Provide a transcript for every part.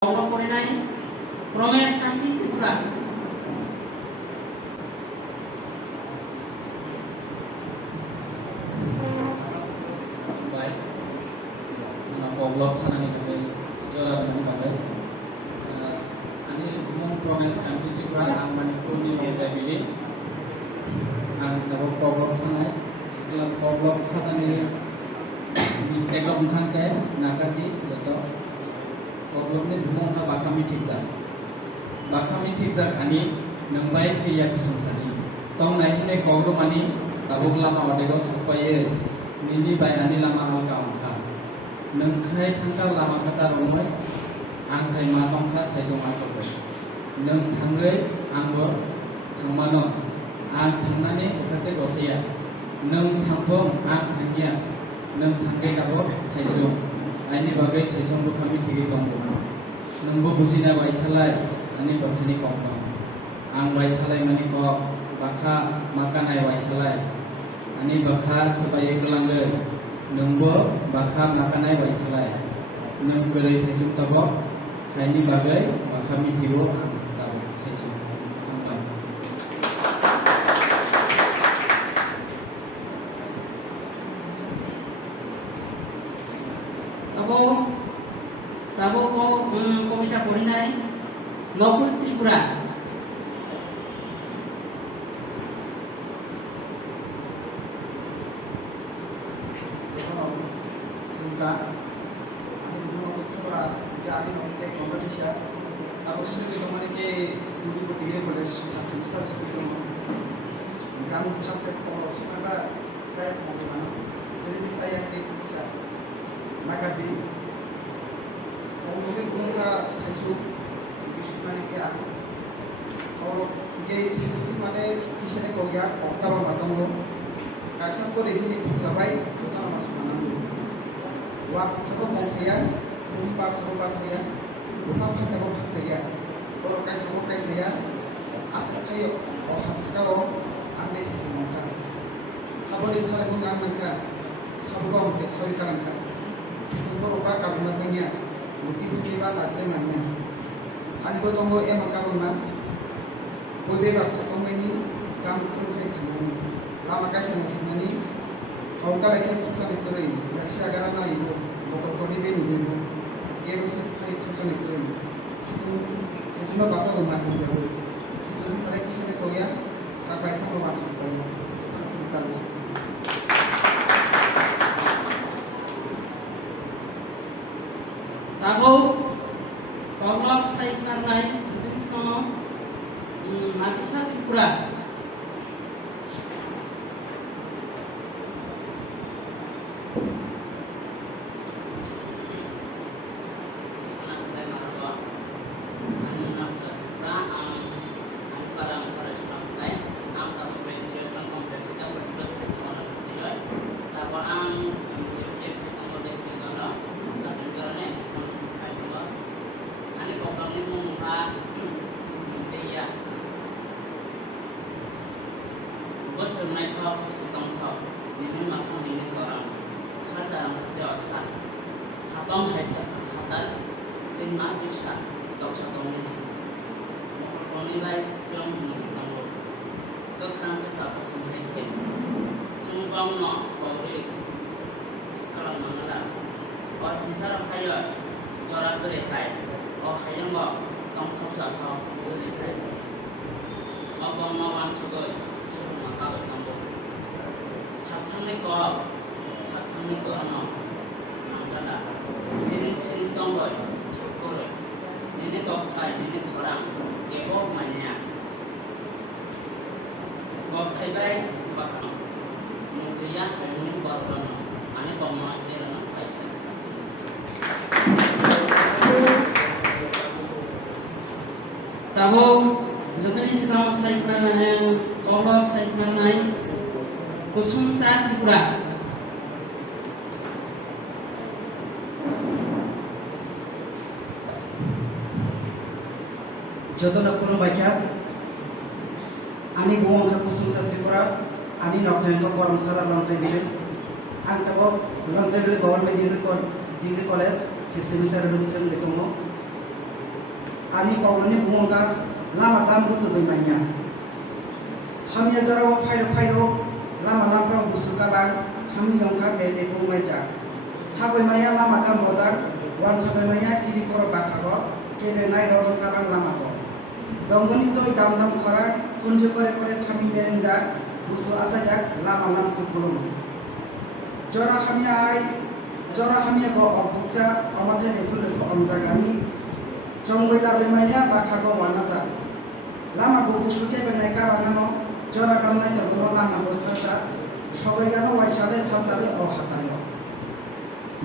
Perinai Promes Kanti Tripura. Baik, Blog sana ni juara dengan bagai. Ani umum Promes Kanti Tripura ang Manipur ni Mumbai Bili. Ang tabo Blog sana, setelah Blog sana ni Instagram kan ke nakati betul. Problem ni dumong ha bakami tikjar ani nangbai kriya kusungsani tong nai hine kogro mani tabuk lama odego supaye nini bayani lama halka ongkha nangkhai thangkal lama kata romai angkhai ma tongkha saijong asobai nang thangai angbo thangmano ang thangnani okase goseya nang thangpom ang thangya nang thangai kabo saijong Ani bagai sejong bu kami tigi tongbo. Nunggu bujina waisalai ani bakhani kongno. Ang waisalai mani kok bakha makanai waisalai. Ani bakha sebagai gelangge. Nunggu bakha makanai waisalai. Nung gerai sejong tabo. Ani bagai bakami tigo ang tabo sejong. Tabo Komita Perinai Lopur Tripura. mungkin punya sesuatu kisahnya kayak kalau kayak sesuatu mana kisahnya kau ya kalau matang lo kasar kau ini sampai kita masuk mana waktu sebelum pasien rumah saya rumah saya kalau kasar saya asal kayak hasil kalau anda sesuatu kan sabun istilahnya bukan mereka sabun sesuatu kan sesuatu apa kami masanya Bukti-bukti balat dengannya. Ani botonggo yang makabunan. Bobe baksa tongeni kam kurkai tangani. Lama kasih mengani. Kau tak lagi tulisan itu lagi. Jaksa agar anak ibu. Bokor kodi beni ibu. Dia bisa lagi tulisan itu lagi. Sesungguhnya bahasa rumah kerja. Sesungguhnya pada kisah itu ya. Sampai itu masuk kaya. Terus. Tabo Koglok Saikarnai Bisno Makisa Tripura. Semai kau setong kau, ini makan ini orang. Sekarang sejauh saat, habang hatal, lima juta, kau setong ini. Kami baik jom ni tangguh. Kau kerana besar semai ken. Cumbang no kau ni kalau mengalah. Kau sisara kaya, juara berdekai. Kau kaya mau, kau setong berdekai. Abang mau cukai. Sathangni ko ano amdala siring tonggoy sukore nene kokthai nene khorang ebo manya kokthai bai bakham nudiya hayni barban ani bomma erana sai tabo jotani sekarang sai kana hai kolok sai kana hai Kusumsa Tripura. Jodona kurang baca. Ani buang ke Kusumsa Tripura. Ani nak tengok orang sara lantai bilik. Ang tabo lantai bilik government degree college. Fifth semester admission gitu mo. ani kawani bunga lama dam rutu bimanya hamya jarawa phairo lama lampro busuka bang kami yongka bebe bungmaja sabai maya lama dam bozar wan sabai maya kiri koro bakago kebe nai roron kabang lama ko dongoni to dam dam khara kunju kore kore thami berenja busu asajak lama lam kulum jora hamya ko obuksa amate lekul ko amjagani chongwei la bemaya bakago wanasa lama busu ke benai ka banano jora gamnai to no lama dosrasa সবাই যেন ওয়াইসালে সাজালে অহাতায়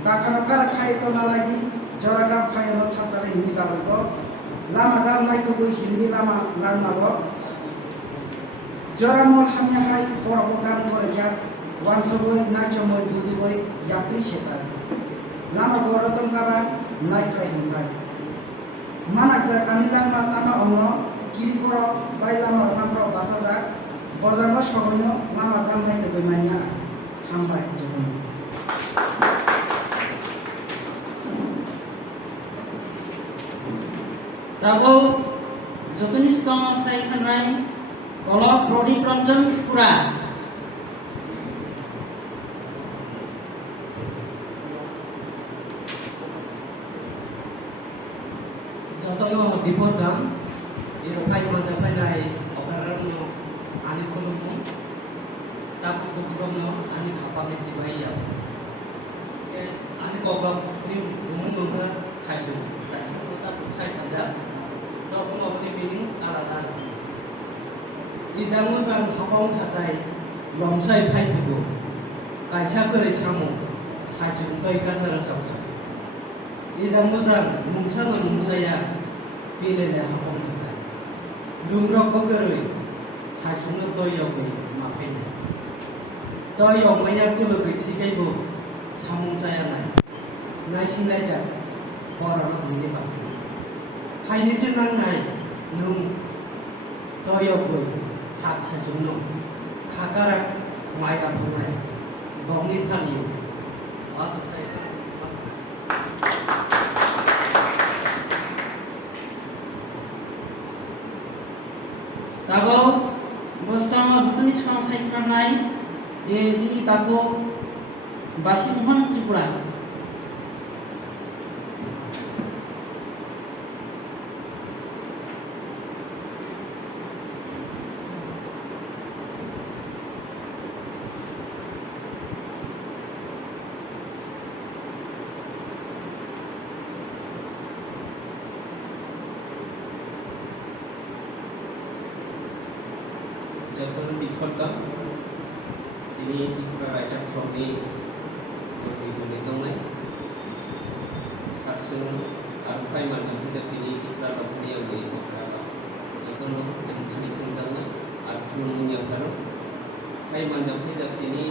বাকানো কার খাইতো না লাগি জরাগাম খাইনো সাজালে হিন্দি বাবুগ লামা গাম নাইতো বই Hindi Lama লামাগ জরামল হামিয়া high বড় গাম করে গিয়া ওয়ানসবই নাচমই বুঝিবই ইয়াপি সেটা লামা গরজম গাবা নাইট্রাই হিন্দাই মানাক যা আনি লামা লামা অন্য কিরি কর বাই লামা লামপ্র বাসাজা বজারবা সবন্য লামা গাম নাইতে গইমানিয়া হামবাই যখন তাবো যতনি সমস্যাই খানাই অলপ প্রদীপ রঞ্জন পুরা যতনো বিপদ গাম এর ফাই মধ্যে ফাইলাই অপারণ আনি কলম তাকু কুকুরম আনি খাপাতে জিবাইয়া আনি গগব নি রুমন গগা সাইজু তাইসা তা সাই থাকা তখন আপনি মিনিংস আলাদা ইজামু জান খাপাও থাকাই লমসাই ফাই ফুগো কাইসা করে সামু সাইজু তৈ গাজার সাবসা ইজামু জান মুংসানো মুংসায়া পিলেলে হাপাও থাকাই দুমরক বগরই সাইজুনো তৈয়গৈ মাফেনে তই অমাইয়া কুলগৈ ঠিকাইবো সামুংসায়ানাই नायसिनायजा बराना बुंनि बाथ्रा फाइनिसो नांनाय नों दयगै सात साजुनो खागारा माया बुंनाय गंनि थालियो आसाय তাবো বস্তানো যতনি সমস্যাই খানাই এ জিনি তাবো বাসিমোহন Tripura Jatuh di kota, sini di kota rakyat Frodi, di Tunitong nih, Sarsun, Arfai mana kita sini di kota Frodi yang di kota, jatuh yang kami kunjungnya, Arfun yang baru, Arfai mana kita sini,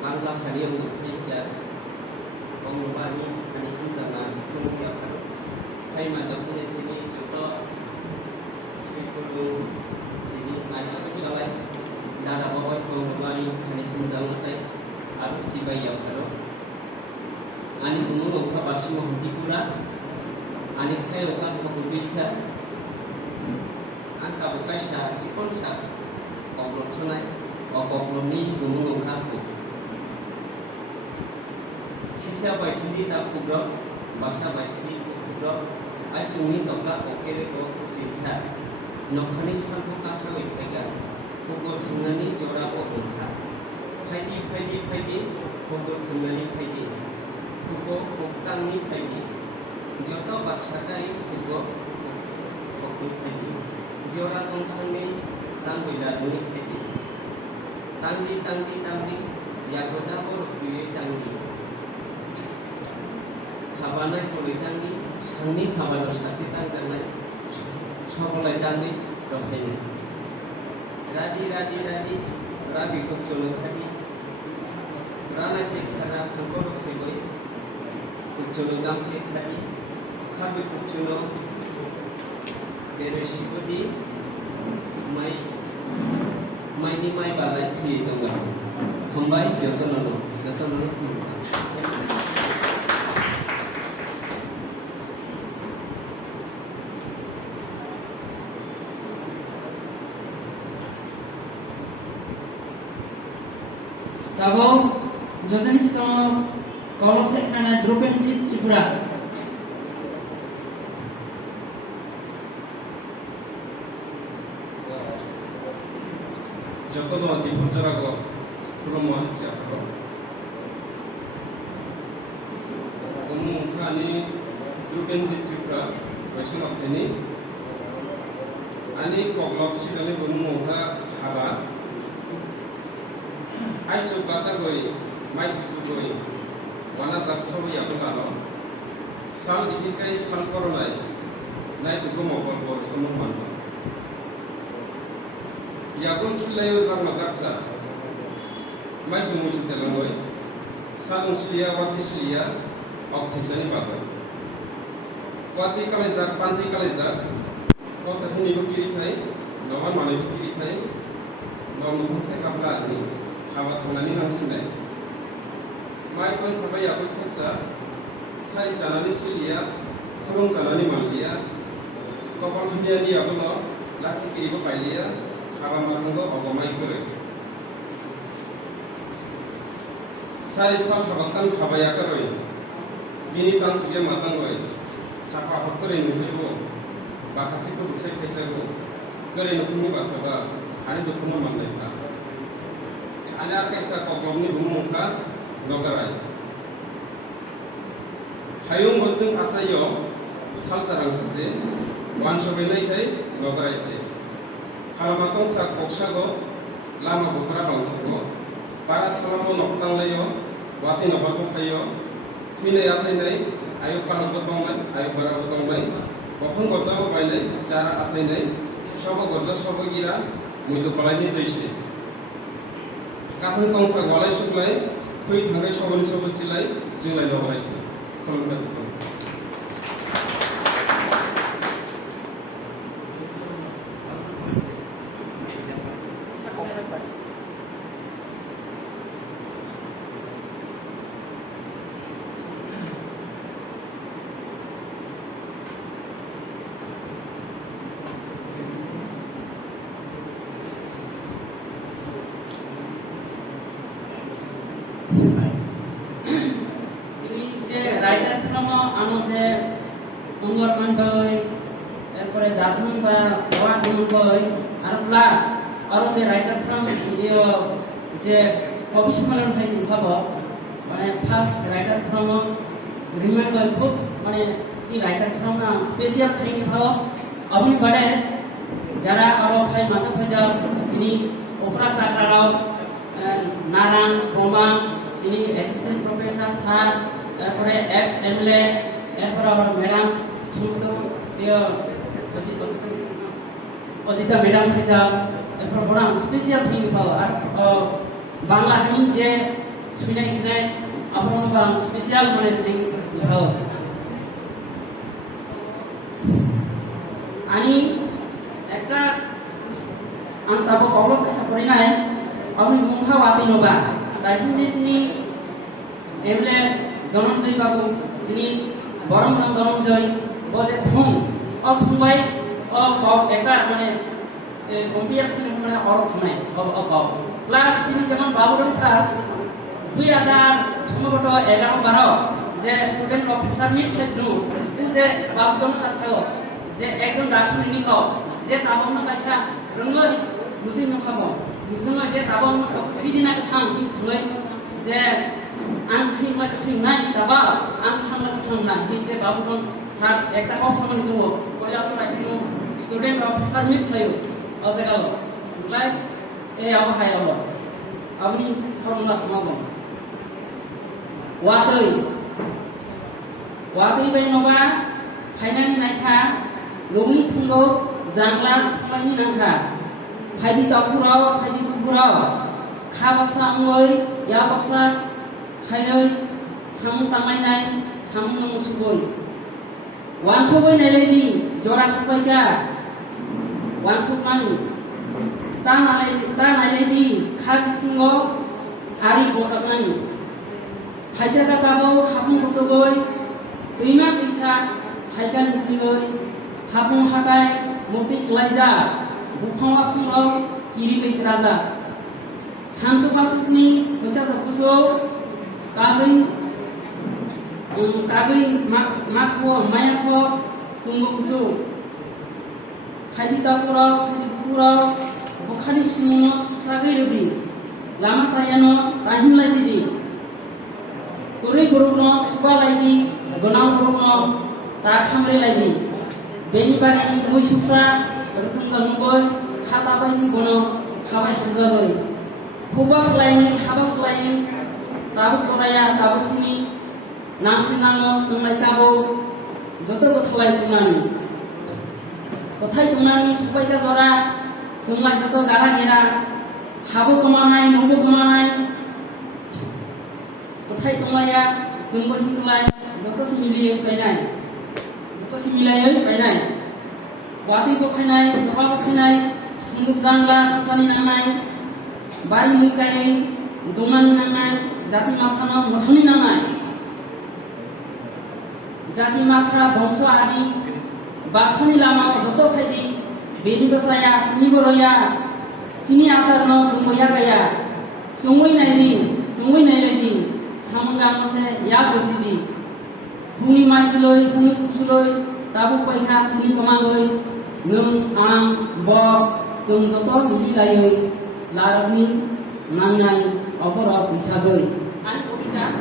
Bangla hari yang kita, Pengubahnya kami kunjungnya, Arfun yang baru, Arfai mana kita sini juga, Sekuru Aisyah Chalai, Dara Bawa Pengubahnya kami kunjungnya, Arfun Sibai yang baru. Ani bungo oka basimo hutipura ani khai oka bukisa an ka bukaisa sikonsa oblok sonai okokloni bungo oka ku sisa baisindi ta pugro basa baisindi pugro ai suni toka okere ko sikha nokhani sanko kasa wipega pugo thunani jora ko oka faidi pugo thunani faidi Kugo bukan ni pagi, joto baksakai kugo oknum pagi, jora konsumni sambil ni pagi, tangdi, yagoda borukui tangdi, habanai kuli tangdi, sani habano saksi tangkanai, sokolai tangdi roheni, radi, rabi kucolo tadi, rana sekarang kugo kiboi. Kucolo dampe tadi, kabe kucolo beresipodi, mai ni mai balai tui tunggal, hambai jotonono. Tabo jotonis kalau saya kana Dropensit Tripura. 저거도 디포저라고 그러면 약간 공무원이 드루벤지 트리프라 외신 어테니 아니 꼭럭 시간에 공무원가 하바 아이소 가사고이 마이수수고이 와나작 서로 야도가노 살 이기까지 살 코로나이 나이 그거 먹을 거 쓰는 만도 Yakun kilayo zar mazaksa mai sumu telangoy salung silia wati silia oktisani bago wati kalezak panti kalezak kota hini bukiri thai lawan mane bukiri thai lawan mukse kapla ni khawat honani hamsinai mai kon sabai yakun saksa sai janani silia khurung janani mallia kopal hini ni abulo lasi kiribo pailia Hawa matunggo ogomai kore. Sai sam habakan habaya karoi. Bini tan suge matangoi. Tapa hokore nuhibo. Bakasi ko buksai pesago. Kore nukuni basaba. Ani dukuna mandai ta. Ani arkesa koglomni bumumuka nogarai. Hayung bosung asayo sal sarang sase. Wansobenai kai nogarai se. Halamatong sak boksago lama bukra bangsago paras kalamo noktang layo wati nobal bukhayo khine asai nai ayo kalong botong nai ayo bara botong nai bokong gorja bo bai nai chara asai nai sobo gorja sobo gira muitu palai ni deise kathung tong sak walai suklai khui thangai soboni sobo silai jinglai no baraise kolong ka special thing how apni bade jara aro phai majo phajab sini opera sakarao narang bomang sini assistant professor sir pore ex mla এরপর আমার madam ছোট Ajita madam ভেজা এরপর বড় special thing পাও আর বাংলা হিম যে শুনে এখানে আপনার বাং স্পেশাল মানে থিং পাও आणि একটা antapo problem kasa porinai আপনি মুখা ওয়াতি নবা দাইসিন যিনি এমলে ধনঞ্জয় বাবু যিনি বরং ধনঞ্জয় বজে থুম অ থুমবাই অ ক একটা মানে কম্পিয়ার মানে অর থুমাই অ ক ক্লাস যিনি যেমন বাবুরন স্যার 2000 সম্ভবত 11 12 যে স্টুডেন্ট অফিসার মিট খেলু যে বাবুদন সাথে যে একজন দার্শনিক যে তাবন কাইসা রঙ্গই মুসিং নখাবো মুসিং যে তাবন দিদিনা থাম কি সই যে আন ঠিক মানে ঠিক নাই তাবা আন থাম নাই কি যে বাবুজন স্যার একটা অসম্মান করব বলে আসলে রাখিনো স্টুডেন্ট অফিসার মিট খাইও আছে গেল লাই এই আমা খাই হলো আপনি ফর্মুলা সমাগম ওয়াতই বাই নবা ফাইনালি নাইখা লংনি থুঙ্গো জাংলা समायनि नांखा फाइदि तावपुराव फाइदि बुपुराव खा बाक्सा अंगै या बाक्सा खायनै सामु तांनाय सामु नंसुगै वानसबै नायलायदि जरा सबायका वानसबनानि ता नायलायदि खा बिसिङो आरि बजाबनानि फाइसा काटाबो हाबुं बसगै दैमा दैसा हायगान बुलिगै हाबुं हाबाय मुक्ति क्लाइजा बुफावा फुंगाव इरि दै राजा सानसु मासुकनि bisa sepusu kagui kagui makho mayakho sunggu kusu haidi tapura pura bukhani sumo sagai rubi lama sayano tahim lasidi kuri gurukno suba lagi gonang gurukno ta khamre lagi beni bari mui suksa bertung janugoi khata bai bono khabai hamjagoi hubas laini habas laini tabuk soraya tabuk sini nangsi nango senglai tabo joto bothlai tunani kothai tunani supai ka jora senglai joto gara gira habu kemanai nubu kemanai kothai tunaya jengbo hitulai joto simili painai joto similai painai wati ko painai baba ko painai hinduk jangla susani nanai bari mukai dongani nanai jati masana mothani nanai jati masra bangso adi baksani lama joto phaidi beni basaya sini boroya sini asar no sumya gaya sumui naini samungga mose ya bosidi bumi maisloi bumi kusloi tabu paikha sini kamangoi nung ang bo sung joto mili layoi larabni nangnai opor bisagoi ani kobita